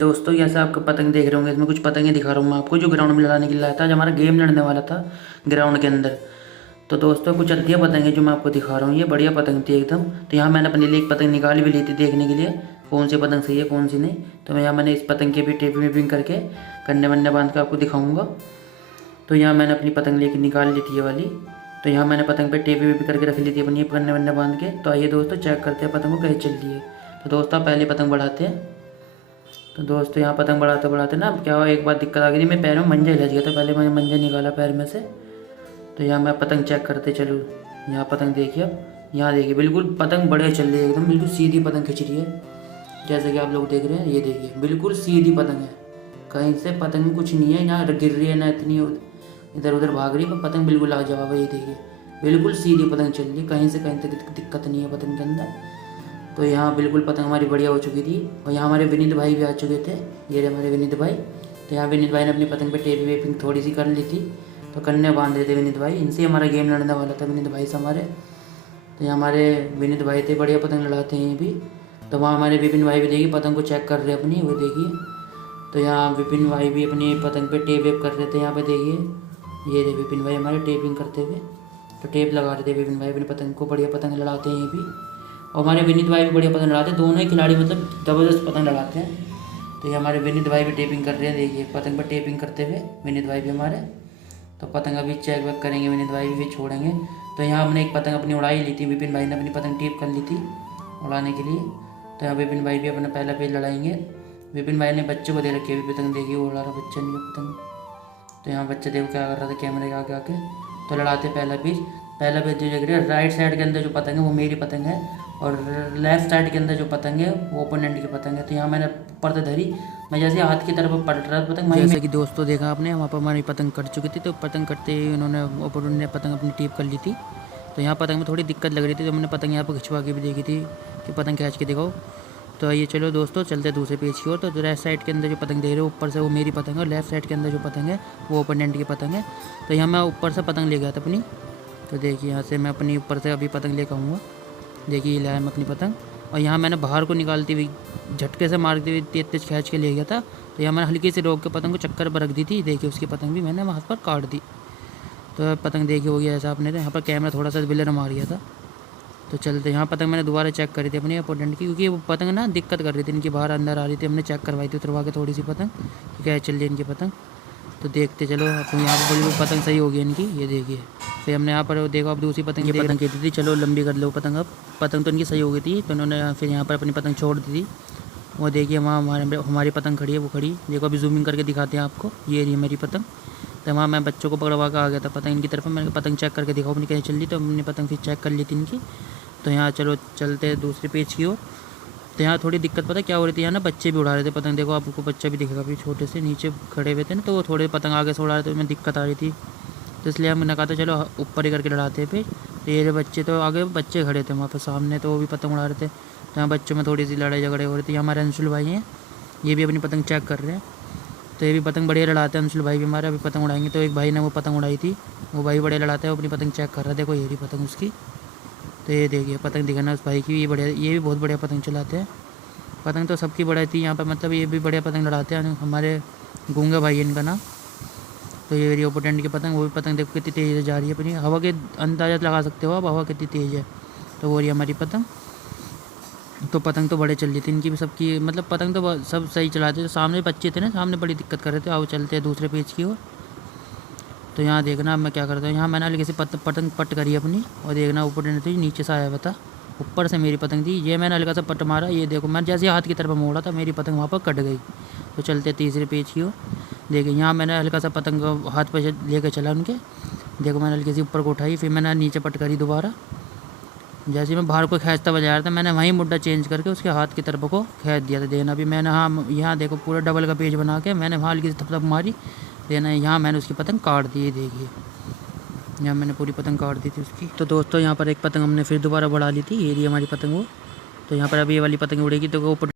दोस्तों जैसे आपको पतंग देख रहे होंगे, इसमें कुछ पतंगे दिखा रहा हूँ मैं आपको, जो ग्राउंड में लड़ाने के लिए लाया था। आज हमारा गेम लड़ने वाला था ग्राउंड के अंदर। तो दोस्तों कुछ अच्छी पतंगे जो मैं आपको दिखा रहा हूँ, ये बढ़िया पतंग थी एकदम। तो यहाँ मैंने अपने लिए एक पतंग निकाल भी ली थी देखने के लिए कौन सी पतंग सही है कौन सी नहीं। तो मैं यहाँ मैंने इस पतंग की भी टेपिंग वेपिंग करके कन्ने वन्ने बांध के आपको दिखाऊँगा। तो यहाँ मैंने अपनी पतंग लेके निकाल ली थी ये वाली। तो यहाँ मैंने पतंग पे टेपी वेपी करके रख ली थी अपनी कन्ने वन्ने बांध के। तो आइए दोस्तों चेक करते हैं पतंग को कैसे चल रही है। तो दोस्तों पहले पतंग बढ़ाते हैं। तो दोस्तों यहाँ पतंग बढ़ाते बढ़ाते ना अब क्या हुआ, एक बार दिक्कत आ गई थी, मैं पैर में मंजा हिलच गया था। पहले मैंने मंजा निकाला पैर में से। तो यहाँ मैं पतंग चेक करते चलूँ। यहाँ पतंग देखिए, अब यहाँ देखिए बिल्कुल पतंग बढ़िया चल रही है एकदम, बिल्कुल सीधी पतंग खिंच रही है जैसे कि आप लोग देख रहे हैं। ये देखिए बिल्कुल सीधी पतंग है, कहीं से पतंग में कुछ नहीं है, ना गिर रही है ना इतनी इधर उधर भाग रही है, पर पतंग बिल्कुल लाजवाब है। ये देखिए बिल्कुल सीधी पतंग चल रही है, कहीं से कहीं तक दिक्कत नहीं है पतंग के अंदर। तो यहाँ बिल्कुल पतंग हमारी बढ़िया हो चुकी थी। और यहाँ हमारे विनीत भाई भी आ चुके थे, ये रहे हमारे विनीत भाई। तो यहाँ विनीत भाई ने अपनी पतंग पे टेप वेपिंग थोड़ी सी कर ली थी, तो कन्ने बांध रहे थे विनीत भाई। इनसे हमारा गेम लड़ने वाला था विनीत भाई से हमारे। तो यहाँ हमारे विनीत भाई थे, बढ़िया पतंग लड़ाते हैं ये भी। तो वहाँ हमारे विपिन भाई भी देखिए पतंग को चेक कर रहे हैं अपनी, वो देखिए। तो यहाँ विपिन भाई भी अपनी पतंग पे टेप वेप कर रहे थे, यहाँ पे देखिए ये थे विपिन भाई हमारे टेपिंग करते हुए। तो टेप लगा रहे थे विपिन भाई अपनी पतंग को, बढ़िया पतंग लड़ाते हैं ये भी। और हमारे विनीत भाई भी बढ़िया पतंग लड़ाते हैं, दोनों ही खिलाड़ी मतलब ज़बरदस्त पतंग लड़ाते हैं। तो ये हमारे विनीत भाई भी टेपिंग कर रहे हैं, देखिए पतंग पर टेपिंग करते हुए विनीत भाई भी हमारे। तो पतंग अभी चेक वेक करेंगे विनीत भाई भी छोड़ेंगे। तो यहाँ हमने एक पतंग अपनी उड़ाई ली थी, विपिन भाई ने अपनी पतंग टेप कर ली थी उड़ाने के लिए। तो यहाँ विपिन भाई भी अपना पहला पेज लड़ाएंगे। विपिन भाई ने बच्चे को दे रखी है पतंग, देखिए वो उड़ा रहा बच्चे ने पतंग। तो यहाँ बच्चे देखो क्या कर रहा था कैमरे के आगे आके। तो लड़ाते पहला पेज जो देख रहे हैं, राइट साइड के अंदर जो पतंग है वो मेरी पतंग है, और लेफ्ट साइड के अंदर जो पतंग है वो ओपोनेंट की पतंग है। तो यहाँ मैंने ऊपर से धरी, मैं जैसे हाथ की तरफ पलट रहा था पतंग, जैसे कि दोस्तों देखा आपने वहाँ पर हमारी पतंग कट चुकी थी। तो पतंग कटते ही उन्होंने ओपोनेंट ने पतंग अपनी टीप कर ली थी। तो यहाँ पतंग में थोड़ी दिक्कत लग रही थी, तो मैंने पतंग यहाँ पर खिंचवा के भी देखी थी कि पतंग खींच के दिखाओ। तो ये चलो दोस्तों चलते दूसरे पेज की ओर। तो राइट साइड के अंदर जो पतंग देख रहे हो ऊपर से वो मेरी पतंग है, और लेफ्ट साइड के अंदर जो पतंग है वो ओपोनेंट की पतंग है। तो यहाँ मैं ऊपर से पतंग ले गया था अपनी। तो देखिए यहाँ से मैं अपनी ऊपर से अभी पतंग लेकर आऊँगा, देखिए लाया मैं अपनी पतंग। और यहाँ मैंने बाहर को निकालती हुई झटके से मारती हुई तेज तेज खींच के ले गया था। तो यहाँ मैंने हल्की से रोक के पतंग को चक्कर पर रख दी थी, देखिए उसकी पतंग भी मैंने हाथ पर काट दी। तो पतंग देखिए हो गया ऐसा आपने। तो यहाँ पर कैमरा थोड़ा सा बिलर मार गया था। तो चलते यहाँ पतंग मैंने दोबारा चेक करी थी अपनी अपोनेंट की, क्योंकि वो पतंग ना दिक्कत कर रही थी, इनकी बाहर अंदर आ रही थी। हमने चेक करवाई थी उतरवा के थोड़ी सी पतंग कि क्या चल रही है इनकी पतंग। तो देखते चलो अब यहाँ पर बिल्कुल पतंग सही होगी इनकी, ये देखिए। फिर हमने यहाँ पर देखो अब दूसरी पतंग की पतंग की थी, चलो लंबी कर लो पतंग। अब पतंग तो इनकी सही हो गई थी, तो उन्होंने फिर यहाँ पर अपनी पतंग छोड़ दी थी। वो देखिए वहाँ हमारी पतंग खड़ी है, वो खड़ी देखो, अभी जूमिंग करके दिखाते हैं आपको, ये रही मेरी पतंग। तो वहाँ मैं बच्चों को पकड़वा के आ गया था पतंग इनकी तरफ। मैंने पतंग चेक करके दिखाओ अपनी कैसे चल रही, तो हमने पतंग फिर चेक कर ली थी इनकी। तो यहाँ चलो चलते हैं दूसरे पेज की ओर। तो यहाँ थोड़ी दिक्कत पता क्या हो रही थी, यहाँ ना बच्चे भी उड़ा रहे थे पतंग, देखो आपको बच्चा भी दिखेगा, अभी छोटे से नीचे खड़े हुए थे ना, तो वो थोड़े पतंग आगे से उड़ा रहे थे, उसमें दिक्कत आ रही थी। तो इसलिए हमने कहा था चलो ऊपर ही करके लड़ाते पे। तो ये बच्चे तो आगे बच्चे खड़े थे वहाँ पर सामने, तो वो भी पतंग उड़ा रहे थे। तो यहाँ बच्चों में थोड़ी सी लड़ाई झगड़े हो रही थी। हमारे अंशुल भाई हैं, ये भी अपनी पतंग चेक कर रहे हैं। तो ये भी पतंग बढ़िया लड़ाते हैं अंशुल भाई भी हमारे, अभी पतंग उड़ाएंगे। तो एक भाई ने वो पतंग उड़ाई थी, वो भाई बढ़िया लड़ाता है, वो अपनी पतंग चेक कर रहा है, देखो ये रही पतंग उसकी। तो ये देखिए पतंग दिखाना उस भाई की, ये बढ़िया, ये भी बहुत बढ़िया पतंग चलाते हैं। पतंग तो सबकी बढ़िया थी यहाँ पर, मतलब ये भी बढ़िया पतंग लड़ाते हैं हमारे गूंगा भाई है इनका नाम। तो ये मेरी ओपोनेंट की पतंग, वो भी पतंग देखो कितनी तेज़ से जा रही है अपनी, हवा के अंदाजा लगा सकते हो आप हवा कितनी तेज़ है। तो वो रही हमारी पतंग। तो पतंग तो बड़े चल रही थी इनकी भी सबकी, मतलब पतंग तो सब सही चलाते थे। सामने बच्चे थे ना, सामने बड़ी दिक्कत कर रहे थे। आओ चलते हैं दूसरे पेज की ओर। तो यहाँ देखना अब मैं क्या करता हूँ, यहाँ मैंने हल्की सी पतंग पट करी अपनी, और देखना ओपोनेंट थी नीचे से आया बता, ऊपर से मेरी पतंग थी, ये मैंने हल्का सा पट मारा, ये देखो मैं जैसे हाथ की तरफ मोड़ा था मेरी पतंग वहाँ पर कट गई। तो चलते तीसरे पेज की ओर। देखिए यहाँ मैंने हल्का सा पतंग हाथ पर लेकर चला उनके, देखो मैंने हल्की सी ऊपर को उठाई, फिर मैंने नीचे पट करी दोबारा। जैसे मैं बाहर को खींचता बजा रहा था, मैंने वहीं मुड्डा चेंज करके उसके हाथ की तरफ को खींच दिया था। देना भी मैंने, हाँ यहाँ देखो पूरा डबल का पेज बना के मैंने वहाँ हल्की सी थप मारी, देना यहाँ मैंने उसकी पतंग काट दी, देखिए यहाँ मैंने पूरी पतंग काट दी थी उसकी। तो दोस्तों यहाँ पर एक पतंग हमने फिर दोबारा बढ़ा ली थी, ये रही हमारी पतंग वो। तो यहाँ पर अभी ये वाली पतंग उड़ेगी तो वो